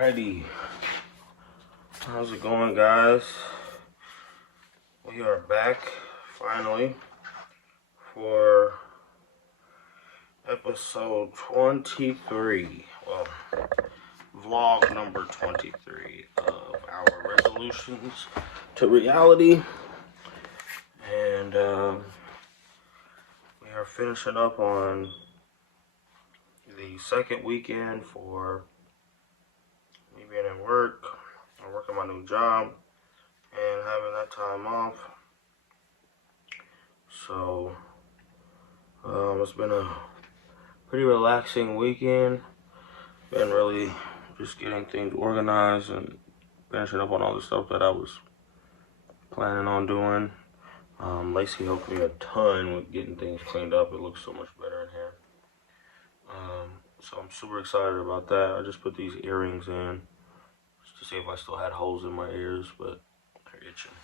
Alrighty, how's it going, guys? We are back finally for episode 23. Well, vlog number 23 of our resolutions to reality, and we are finishing up on the second weekend for me being at work. I'm working my new job and having that time off. So it's been a pretty relaxing weekend. Been really just getting things organized and finishing up on all the stuff that I was planning on doing. Lacey helped me a ton with getting things cleaned up. It looks so much better in here. So I'm super excited about that. I just put these earrings in just to see if I still had holes in my ears, but they're itching.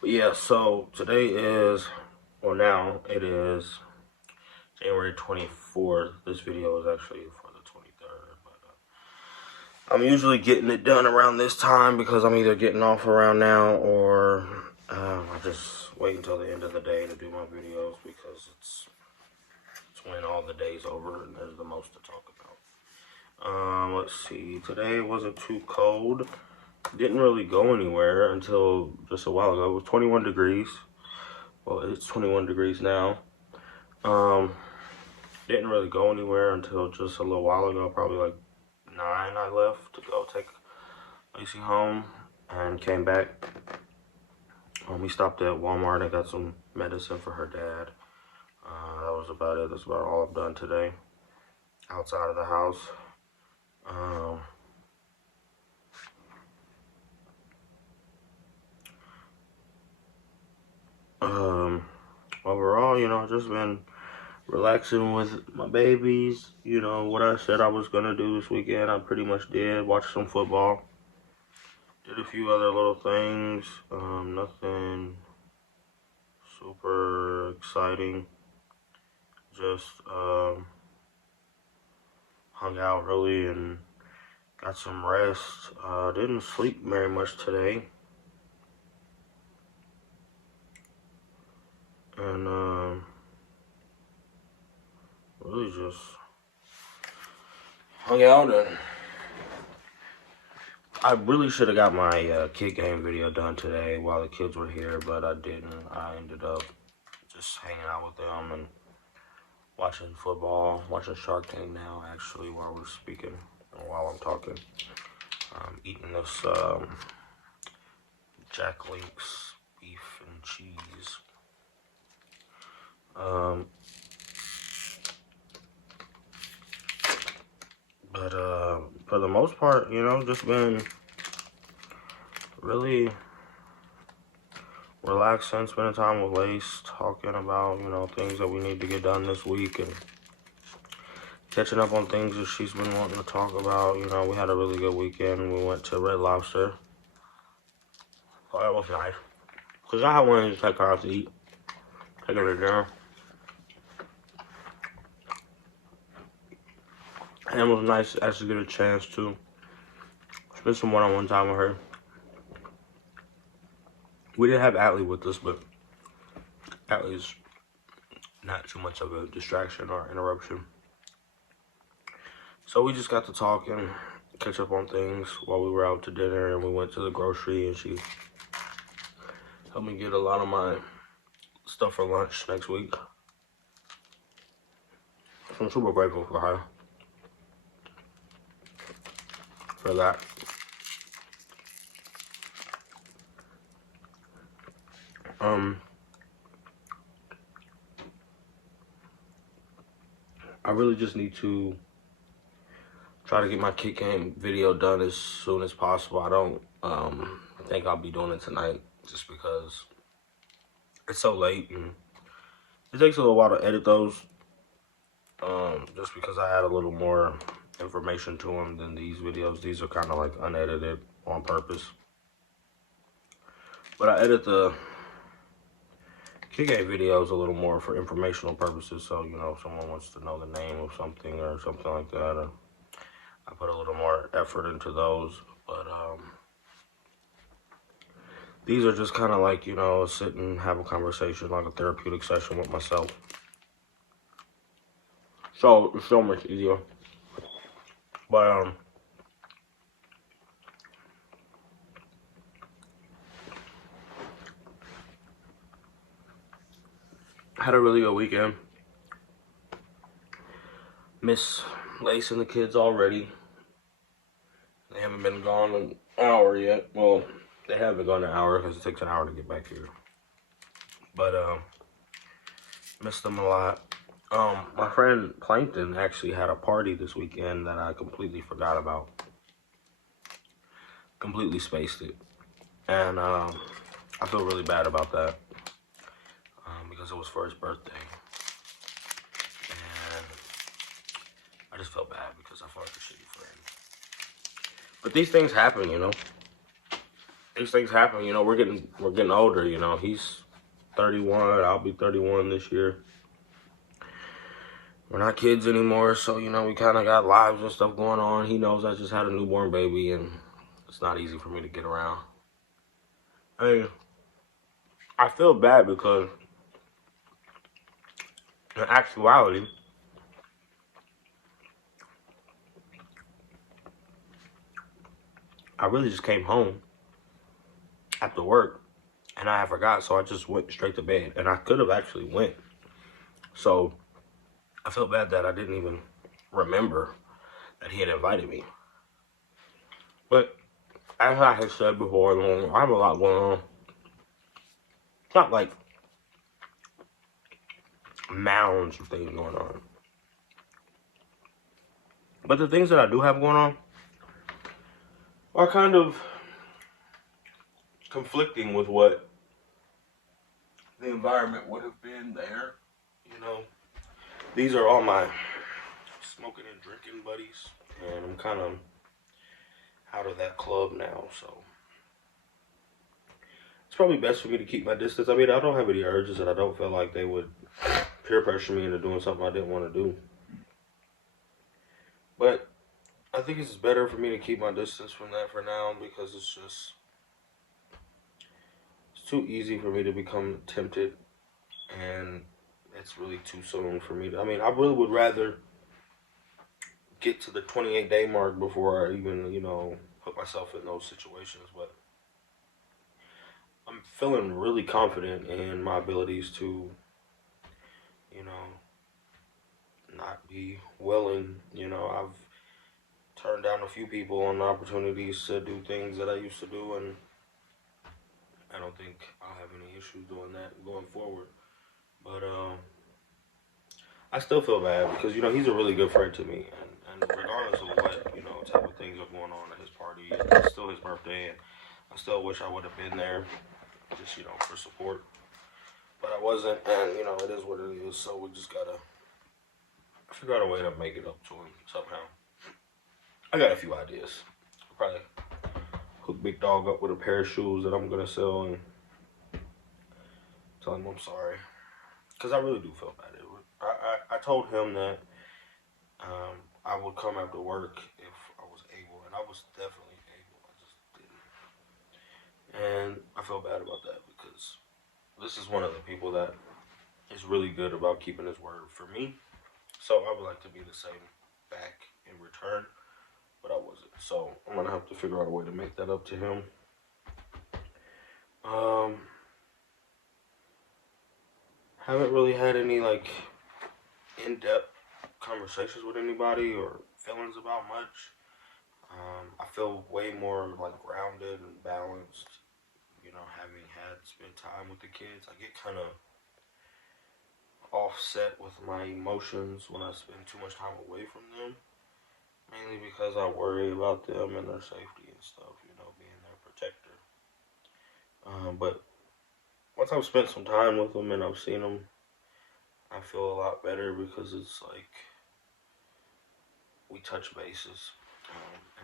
But yeah, so today is, well, now it is January 24th. This video is actually for the 23rd, but I'm usually getting it done around this time because I'm either getting off around now or I just wait until the end of the day to do my videos because it's when all the day's over and there's the most to talk about. Let's see, today wasn't too cold. Didn't really go anywhere until just a while ago. It was 21 degrees. Well, it's 21 degrees now. Didn't really go anywhere until just a little while ago, probably like 9 I left to go take Lacey home and came back. We stopped at Walmart and got some medicine for her dad. That was about it. That's about all I've done today outside of the house. Overall, you know, just been relaxing with my babies. You know, what I said I was gonna do this weekend, I pretty much did. Watched some football. Did a few other little things. Nothing super exciting. Just hung out really and got some rest. Didn't sleep very much today. And really just hung out, and I really should have got my kid game video done today while the kids were here, but I didn't. I ended up just hanging out with them and watching football, watching Shark Tank now, actually, while we're speaking, or while I'm talking. Eating this Jack Link's beef and cheese. But for the most part, you know, just been really relaxing, spending time with Lace, talking about, you know, things that we need to get done this week and catching up on things that she's been wanting to talk about. You know, we had a really good weekend. We went to Red Lobster. Oh, that was nice. Because I wanted to take her out to eat. Take her to dinner. And it was nice to actually get a chance to spend some one-on-one time with her. We didn't have Atlee with us, but Atlee's not too much of a distraction or interruption. So we just got to talk and catch up on things while we were out to dinner, and we went to the grocery, and she helped me get a lot of my stuff for lunch next week. So I'm super grateful for her for that. I really just need to try to get my kick game video done as soon as possible. I don't think I'll be doing it tonight just because it's so late and it takes a little while to edit those. Just because I add a little more information to them than these videos. These are kind of like unedited on purpose. But I edit the kick game videos a little more for informational purposes. So, you know, if someone wants to know the name of something or something like that, or I put a little more effort into those, but these are just kind of like, you know, sit and have a conversation, like a therapeutic session with myself. So it's so much easier. But I had a really good weekend. Miss Lace and the kids already. They haven't been gone an hour yet. Well, they haven't been gone an hour because it takes an hour to get back here. But missed them a lot. My friend Plankton actually had a party this weekend that I completely forgot about. Completely spaced it. And I feel really bad about that. Because it was for his birthday. And I just felt bad because I felt like a shitty friend. But these things happen, you know. These things happen, you know. We're getting older, you know. He's 31. I'll be 31 this year. We're not kids anymore, so, you know, we kind of got lives and stuff going on. He knows I just had a newborn baby, and it's not easy for me to get around. I feel bad because, in actuality, I really just came home after work, and I forgot, so I just went straight to bed. And I could have actually went. So I felt bad that I didn't even remember that he had invited me. But as I had said before, I have a lot going on. It's not like mounds of things going on. But the things that I do have going on are kind of conflicting with what the environment would have been there. You know, these are all my smoking and drinking buddies, and I'm kind of out of that club now, so it's probably best for me to keep my distance. I mean, I don't have any urges, and I don't feel like they would peer pressure me into doing something I didn't want to do. But I think it's better for me to keep my distance from that for now, because it's too easy for me to become tempted, and it's really too soon for me to, I mean, I really would rather get to the 28-day mark before I even, you know, put myself in those situations. But I'm feeling really confident in my abilities to, you know, not be willing. You know, I've turned down a few people on opportunities to do things that I used to do, and I don't think I'll have any issues doing that going forward. But I still feel bad because, you know, he's a really good friend to me, and regardless of what, you know, type of things are going on at his party, it's still his birthday, and I still wish I would have been there, just, you know, for support. But I wasn't, and, you know, it is what it is, so we just gotta figure out a way to make it up to him somehow. I got a few ideas. I'll probably hook Big Dog up with a pair of shoes that I'm gonna sell and tell him I'm sorry. Because I really do feel bad. I told him that I would come after work if I was able, and I was definitely able. I just didn't. And I feel bad about that because this is one of the people that is really good about keeping his word for me. So I would like to be the same back in return, but I wasn't. So I'm gonna have to figure out a way to make that up to him. Haven't really had any like in-depth conversations with anybody or feelings about much. I feel way more like grounded and balanced, you know, having had spent time with the kids. I get kind of offset with my emotions when I spend too much time away from them, mainly because I worry about them and their safety and stuff, you know, being their protector. But once I've spent some time with them and I've seen them, I feel a lot better because it's like we touch bases.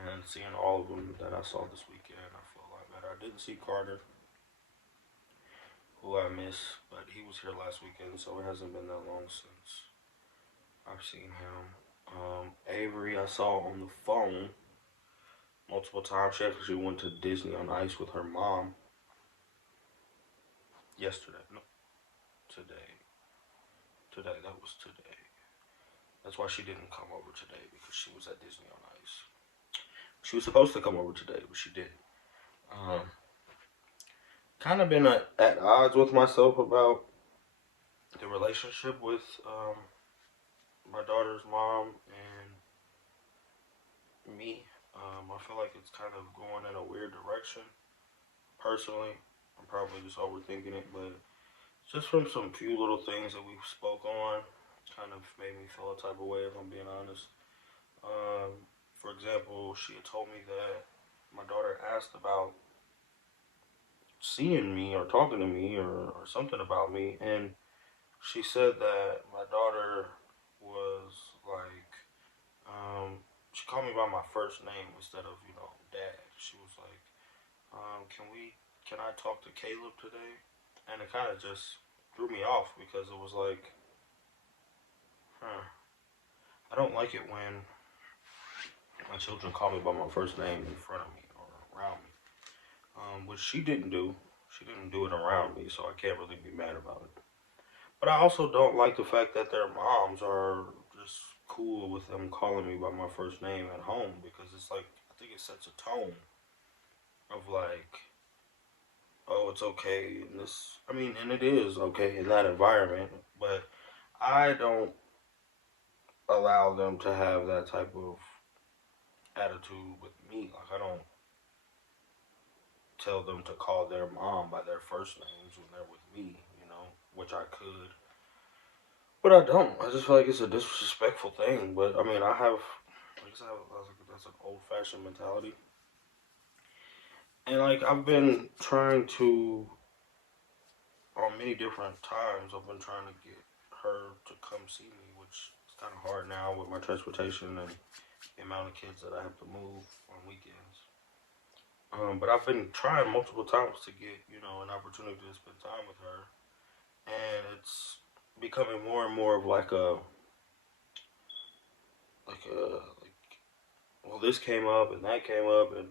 And seeing all of them that I saw this weekend, I feel a lot better. I didn't see Carter, who I miss, but he was here last weekend, so it hasn't been that long since I've seen him. Avery, I saw on the phone multiple times. She actually went to Disney on Ice with her mom yesterday. No, today. Today. That was today. That's why she didn't come over today because she was at Disney on Ice. She was supposed to come over today, but she didn't. Um, Kind of been at odds with myself about the relationship with my daughter's mom and me. I feel like it's kind of going in a weird direction. Personally, I'm probably just overthinking it, but just from some few little things that we spoke on, kind of made me feel a type of way, if I'm being honest. For example, she had told me that my daughter asked about seeing me or talking to me or something about me, and she said that my daughter was like, she called me by my first name instead of, dad. She was like, can I talk to Caleb today? And it kind of just threw me off because it was like, huh, I don't like it when my children call me by my first name in front of me or around me. Which she didn't do. She didn't do it around me, so I can't really be mad about it. But I also don't like the fact that their moms are just cool with them calling me by my first name at home because it's like, I think it sets a tone of like, oh, it's okay in this. I mean, and it is okay in that environment, but I don't allow them to have that type of attitude with me. Like, I don't tell them to call their mom by their first names when they're with me, which I could. But I don't. I just feel like it's a disrespectful thing. But I mean, I guess that's an old fashioned mentality. And like, I've been trying to, on many different times, I've been trying to get her to come see me, which is kind of hard now with my transportation and the amount of kids that I have to move on weekends. But I've been trying multiple times to get, an opportunity to spend time with her. And it's becoming more and more of well, this came up and that came up. And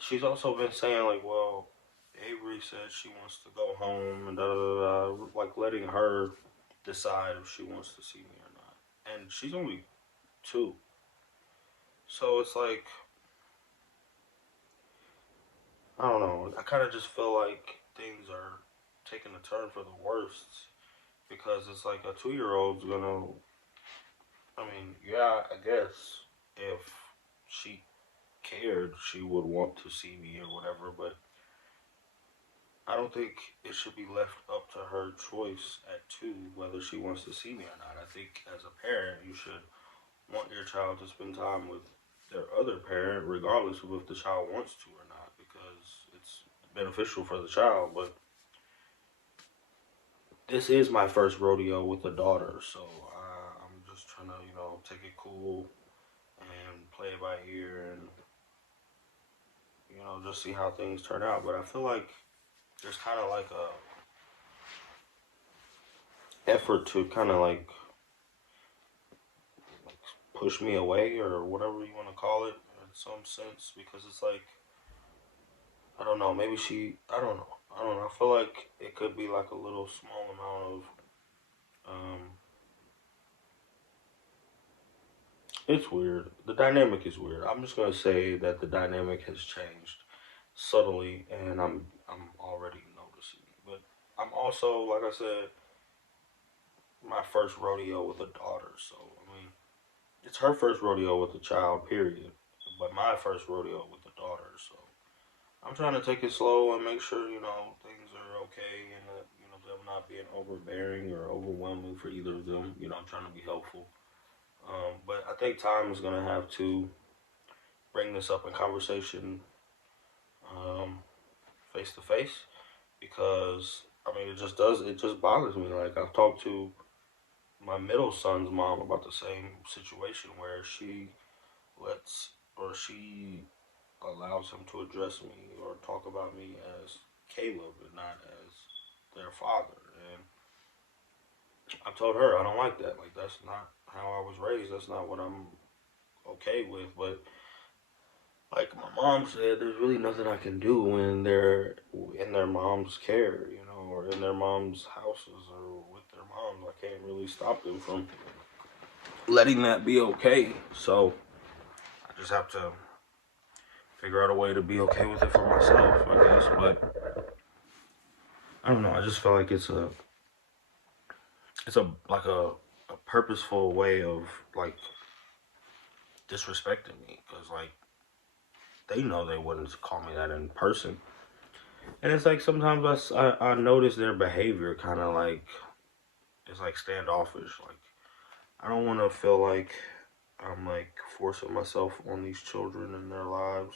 she's also been saying, like, well, Avery said she wants to go home and da da da da, like letting her decide if she wants to see me or not. And she's only 2. So it's like, I don't know. I kind of just feel like things are taking a turn for the worst because it's like a 2-year-old's gonna. I mean, yeah, I guess if she cared, she would want to see me or whatever, but I don't think it should be left up to her choice at 2 whether she wants to see me or not. I think as a parent, you should want your child to spend time with their other parent, regardless of if the child wants to or not, because it's beneficial for the child. But this is my first rodeo with a daughter, so I'm just trying to, take it cool and play it by ear and, just see how things turn out. But I feel like there's kind of like a effort to kind of like push me away or whatever you want to call it in some sense because it's like I don't know, maybe I don't know, I feel like it could be like a little small amount of um it's weird. The dynamic is weird. I'm just gonna say that the dynamic has changed subtly and I'm already noticing. But I'm also, like I said, my first rodeo with a daughter, so I mean it's her first rodeo with a child, period. But my first rodeo with a daughter, so I'm trying to take it slow and make sure, things are okay and that, them not being overbearing or overwhelming for either of them. I'm trying to be helpful. But I think time is going to have to bring this up in conversation face to face because, I mean, it just bothers me. Like, I've talked to my middle son's mom about the same situation where lets, she allows him to address me or talk about me as Caleb and not as their father. And I told her I don't like that. Like, that's not how I was raised. That's not what I'm okay with. But like my mom said, there's really nothing I can do when they're in their mom's care, or in their mom's houses or with their moms. I can't really stop them from letting that be okay. So I just have to figure out a way to be okay with it for myself, I guess. But I don't know. I just feel like it's like a purposeful way of like disrespecting me, because like they know they wouldn't call me that in person. And it's like sometimes I notice their behavior kind of like it's like standoffish. Like I don't want to feel like I'm like forcing myself on these children and their lives,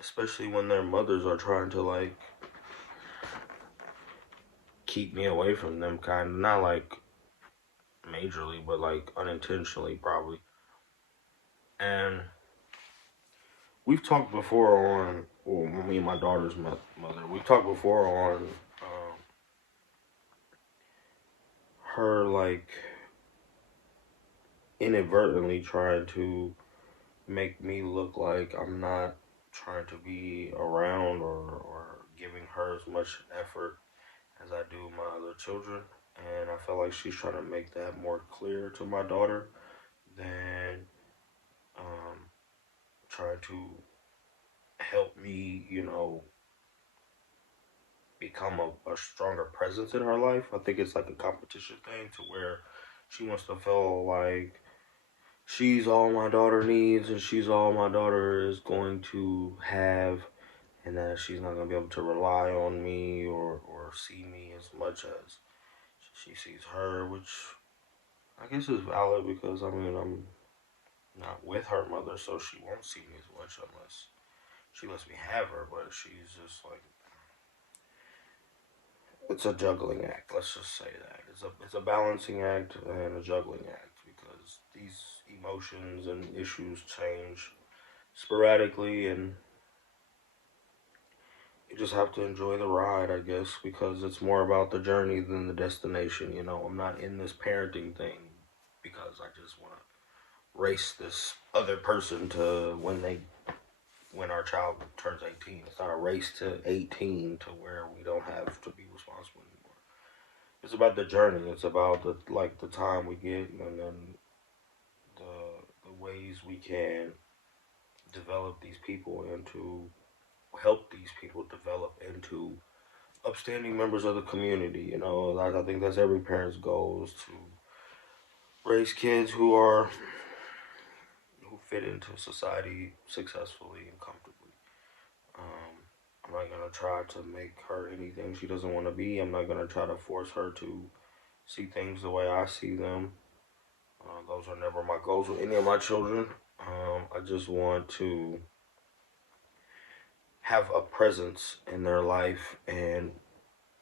especially when their mothers are trying to like keep me away from them, kind of not like majorly, but like unintentionally probably. And we've talked before on, well, me and my daughter's mother. We've talked before on her like inadvertently trying to make me look like I'm not trying to be around or giving her as much effort as I do my other children. And I feel like she's trying to make that more clear to my daughter than um, trying to help me, become a stronger presence in her life. I think it's like a competition thing to where she wants to feel like she's all my daughter needs and she's all my daughter is going to have, and that she's not going to be able to rely on me or see me as much as she sees her, which I guess is valid because I mean I'm not with her mother, so she won't see me as much unless she lets me have her. But she's just like, it's a juggling act. Let's just say that it's a balancing act and a juggling act because these emotions and issues change sporadically, and you just have to enjoy the ride, I guess, because it's more about the journey than the destination. I'm not in this parenting thing because I just want to race this other person to when our child turns 18. It's not a race to 18 to where we don't have to be responsible anymore. It's about the journey. It's about the time we get, and then the ways we can develop these people into help these people develop into upstanding members of the community. I think that's every parent's goal, is to raise kids who fit into society successfully and comfortably. I'm not gonna try to make her anything she doesn't want to be. I'm not gonna try to force her to see things the way I see them. Those are never my goals with any of my children. I just want to have a presence in their life and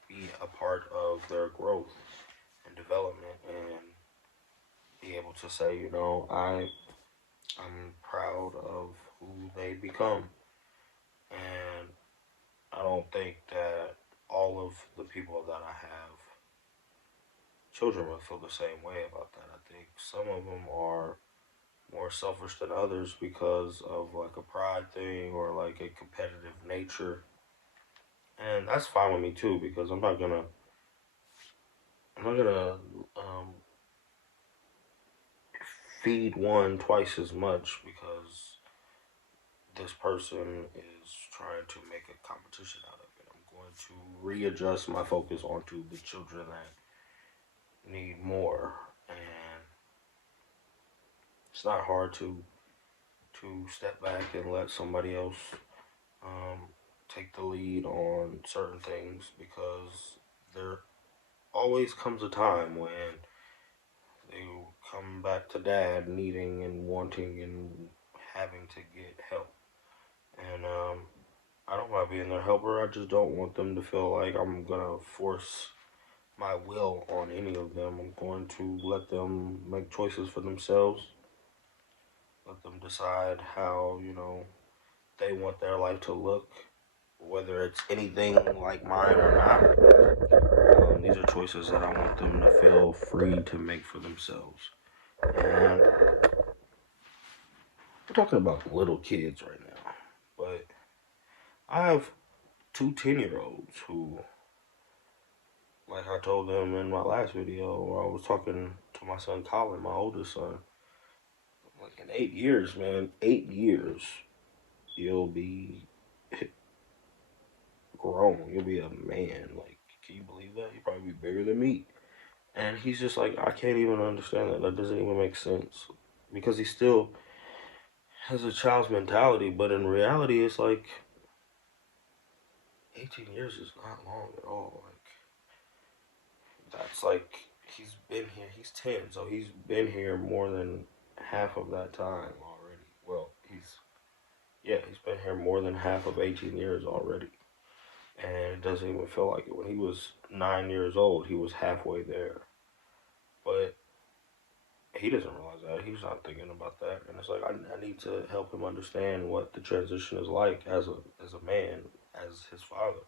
be a part of their growth and development, and be able to say, I'm proud of who they become. And I don't think that all of the people that I have children will feel the same way about that. I think some of them are more selfish than others because of like a pride thing or like a competitive nature. And that's fine with me too, because I'm not gonna um, feed one twice as much because this person is trying to make a competition out of it. I'm going to readjust my focus onto the children that need more, and it's not hard to step back and let somebody else um, take the lead on certain things, because there always comes a time when they come back to dad needing and wanting and having to get help. And I don't mind being their helper. I just don't want them to feel like I'm gonna force my will on any of them. I'm going to let them make choices for themselves. Let them decide how, they want their life to look, whether it's anything like mine or not. These are choices that I want them to feel free to make for themselves. And we're talking about little kids right now. But I have two 10-year-olds who, like I told them in my last video, where I was talking to my son Colin, my oldest son, like in 8 years, man, 8 years, you'll be grown. You'll be a man. Like, can you believe that? You'll probably be bigger than me. And he's just like, I can't even understand that. That doesn't even make sense. Because he still has a child's mentality, but in reality, it's like 18 years is not long at all. Like, that's like, he's been here, he's 10, so he's been here more than half of that time already. Well, he's been here more than half of 18 years already. And it doesn't even feel like it. When he was 9 years old, he was halfway there. But he doesn't realize that. He's not thinking about that. And it's like, I need to help him understand what the transition is like as a man, as his father.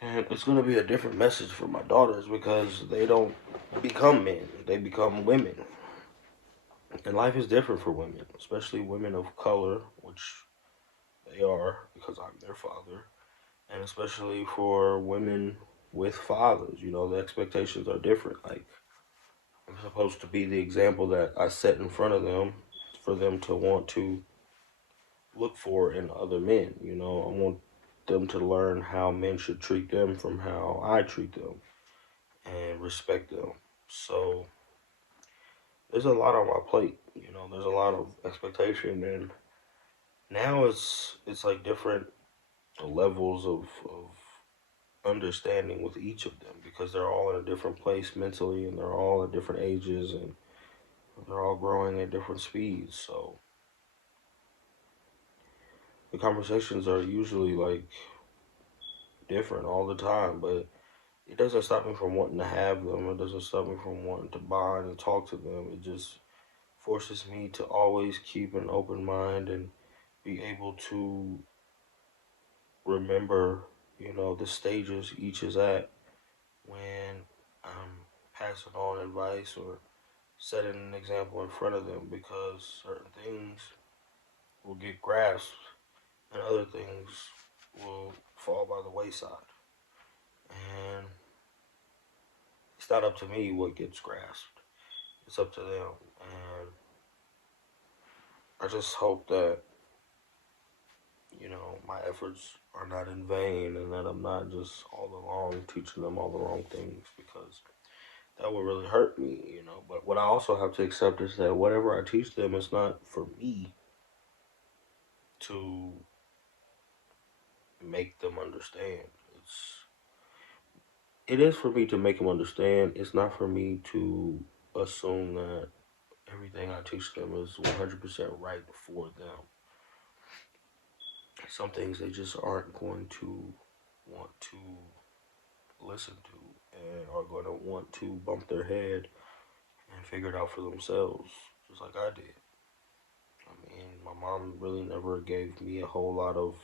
And it's going to be a different message for my daughters because they don't become men. They become women. And life is different for women, especially women of color, which they are because I'm their father. And especially for women with fathers, the expectations are different. Like, I'm supposed to be the example that I set in front of them for them to want to look for in other men. I want them to learn how men should treat them from how I treat them and respect them. So there's a lot on my plate. There's a lot of expectation, and now it's like different levels of understanding with each of them because they're all in a different place mentally, and they're all at different ages, and they're all growing at different speeds. So the conversations are usually like different all the time, but it doesn't stop me from wanting to have them. It doesn't stop me from wanting to bond and talk to them. It just forces me to always keep an open mind and be able to remember, the stages each is at when I'm passing on advice or setting an example in front of them, because certain things will get grasped and other things will fall by the wayside. And it's not up to me what gets grasped. It's up to them. And I just hope that, my efforts are not in vain and that I'm not just all along teaching them all the wrong things, because that would really hurt me. But what I also have to accept is that whatever I teach them is not for me to make them understand. It is for me to make them understand. It's not for me to assume that everything I teach them is 100% right for them. Some things they just aren't going to want to listen to and are going to want to bump their head and figure it out for themselves, just like I did. I mean, my mom really never gave me a whole lot of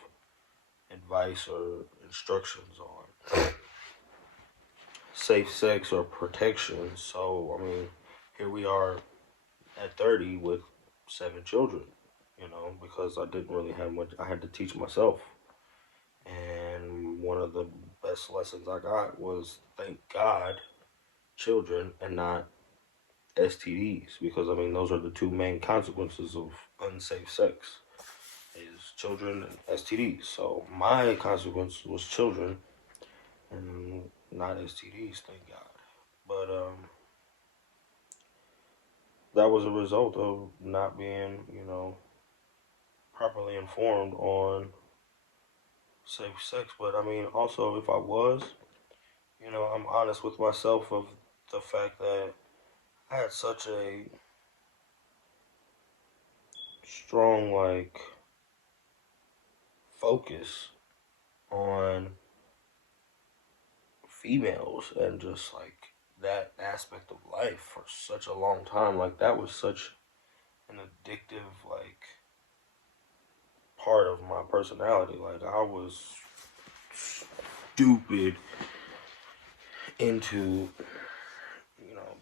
advice or instructions on safe sex or protection. So, I mean, here we are at 30 with 7 children, because I didn't really have much. I had to teach myself. And one of the best lessons I got was, thank God, children and not STDs, because I mean those are the two main consequences of unsafe sex, is children and STDs. So my consequence was children and not STDs, thank God. But that was a result of not being, properly informed on safe sex. But I mean, also, if I was, I'm honest with myself of the fact that I had such a strong, like, focus on females and just, like, that aspect of life for such a long time. Like, that was such an addictive, like, part of my personality. Like, I was stupid into,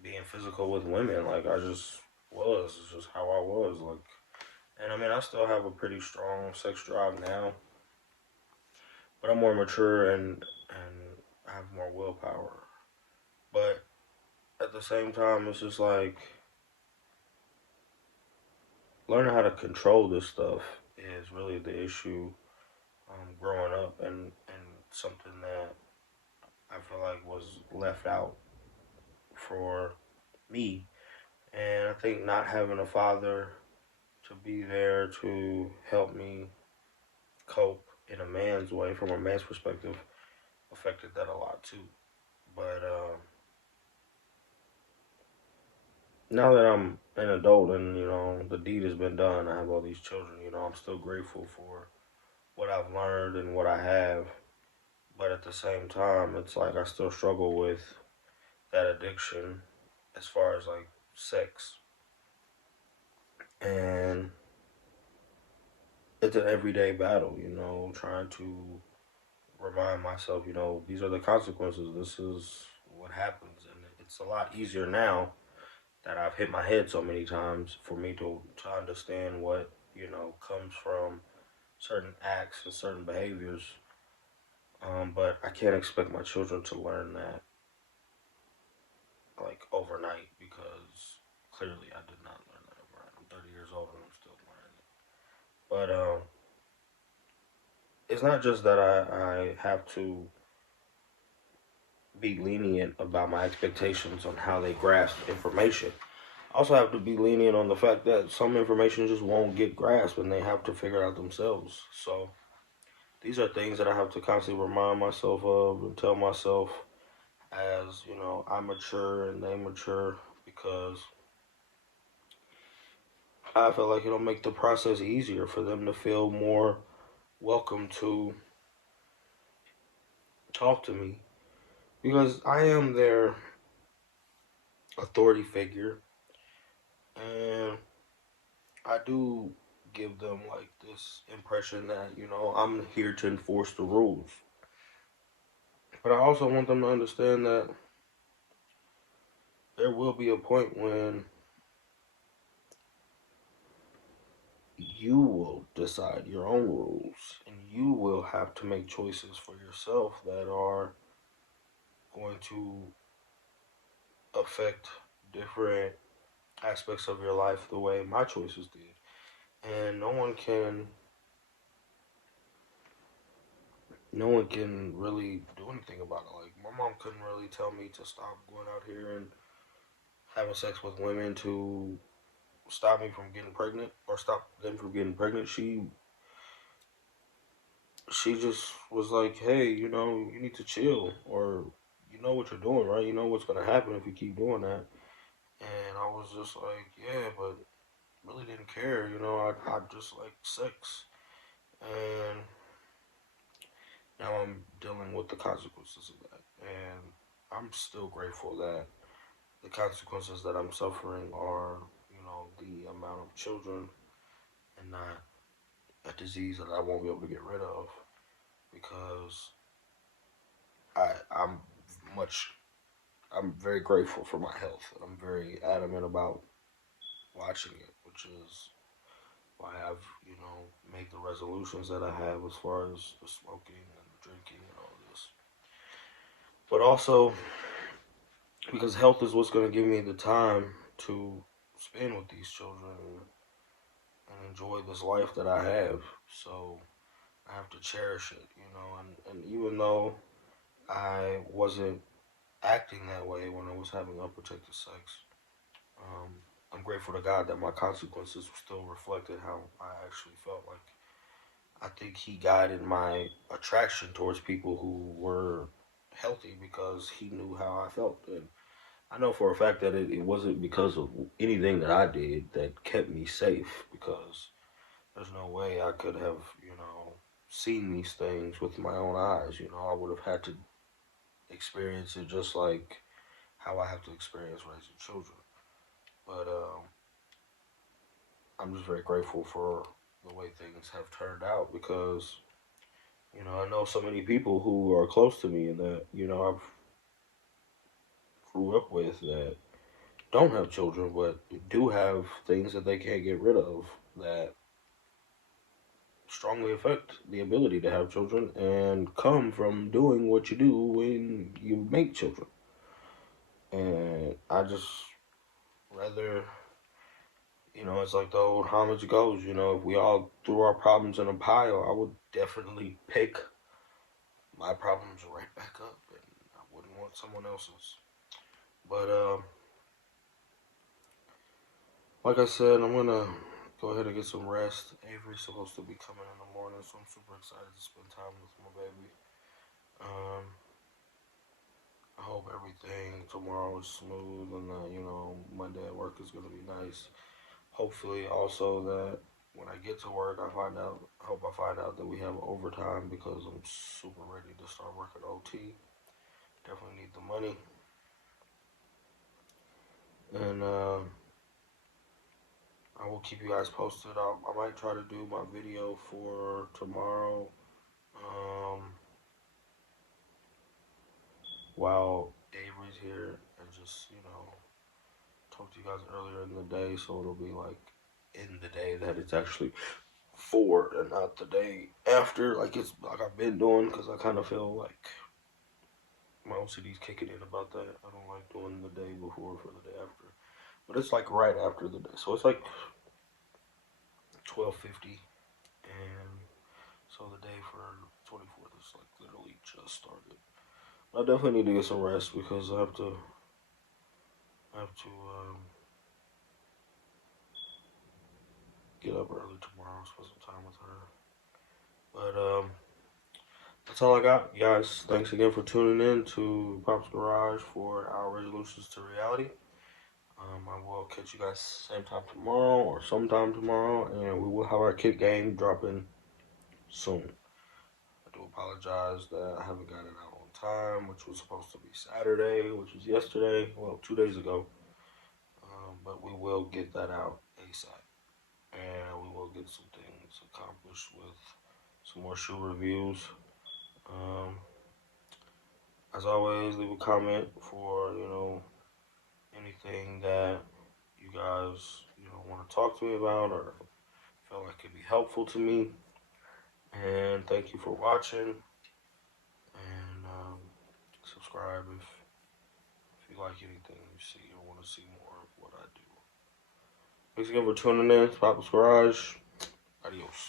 being physical with women. Like I just was. It's just how I was. Like, and I mean, I still have a pretty strong sex drive now, but I'm more mature and I have more willpower. But at the same time, it's just like learning how to control this stuff is really the issue. Growing up and something that I feel like was left out for me. And I think not having a father to be there to help me cope in a man's way, from a man's perspective, affected that a lot too. But now that I'm an adult and the deed has been done, I have all these children. I'm still grateful for what I've learned and what I have. But at the same time, it's like I still struggle with that addiction as far as like sex. And it's an everyday battle, trying to remind myself, these are the consequences. This is what happens. And it's a lot easier now that I've hit my head so many times for me to understand what, comes from certain acts and certain behaviors. But I can't expect my children to learn that like overnight because clearly I did not learn that overnight. I'm 30 years old and I'm still learning it. But it's not just that I have to be lenient about my expectations on how they grasp information. I also have to be lenient on the fact that some information just won't get grasped and they have to figure it out themselves. So these are things that I have to constantly remind myself of and tell myself as, I mature and they mature, because I feel like it'll make the process easier for them to feel more welcome to talk to me, because I am their authority figure, and I do give them like this impression that, I'm here to enforce the rules. But I also want them to understand that there will be a point when you will decide your own rules and you will have to make choices for yourself that are going to affect different aspects of your life the way my choices did. And no one can really do anything about it. Like my mom couldn't really tell me to stop going out here and having sex with women to stop me from getting pregnant or stop them from getting pregnant. She just was like, hey, you need to chill, or you know what you're doing, right? You know what's gonna happen if you keep doing that. And I was just like, yeah, but really didn't care, I just like sex. And now I'm dealing with the consequences of that. And I'm still grateful that the consequences that I'm suffering are, the amount of children and not a disease that I won't be able to get rid of, because I'm much I'm very grateful for my health. I'm very adamant about watching it, which is why I've, made the resolutions that I have as far as the smoking and the drinking and all this. But also because health is what's going to give me the time to spend with these children and enjoy this life that I have. So I have to cherish it, and even though I wasn't acting that way when I was having unprotected sex, um, I'm grateful to God that my consequences still reflected how I actually felt. Like, I think He guided my attraction towards people who were healthy because He knew how I felt. And I know for a fact that it wasn't because of anything that I did that kept me safe, because there's no way I could have, seen these things with my own eyes. I would have had to experience it just like how I have to experience raising children. But I'm just very grateful for the way things have turned out, because, I know so many people who are close to me and that, I've grew up with, that don't have children, but do have things that they can't get rid of that strongly affect the ability to have children and come from doing what you do when you make children. And I just rather, it's like the old homage goes, if we all threw our problems in a pile, I would definitely pick my problems right back up, and I wouldn't want someone else's. But like I said, I'm gonna go ahead and get some rest. Avery's supposed to be coming in the morning, so I'm super excited to spend time with my baby. Um, I hope everything tomorrow is smooth, and Monday at work is gonna be nice. Hopefully, also that when I get to work, I hope I find out that we have overtime because I'm super ready to start working OT. Definitely need the money. And I will keep you guys posted. I might try to do my video for tomorrow while Avery's here, and just, talk to you guys earlier in the day, so it'll be like in the day that it's actually for, and not the day after, like I've been doing, because I kind of feel like my OCD's kicking in about that. I don't like doing the day before for the day after, but it's like right after the day, so it's like 12:50, and so the day for 24th is like literally just started. I definitely need to get some rest because I have to get up early tomorrow, spend some time with her. But that's all I got, guys. Thanks again for tuning in to Popz Garage for our resolutions to reality. I will catch you guys same time tomorrow or sometime tomorrow, and we will have our kit game dropping soon. I do apologize that I haven't got it out on time, which was supposed to be Saturday, which was yesterday, well, 2 days ago. But we will get that out ASAP, and we will get some things accomplished with some more shoe reviews. As always, leave a comment for, anything that you guys, want to talk to me about or feel like could be helpful to me. And thank you for watching. And subscribe if you like anything you see or want to see more of what I do. Thanks again for tuning in. It's Popz Garage. Adios.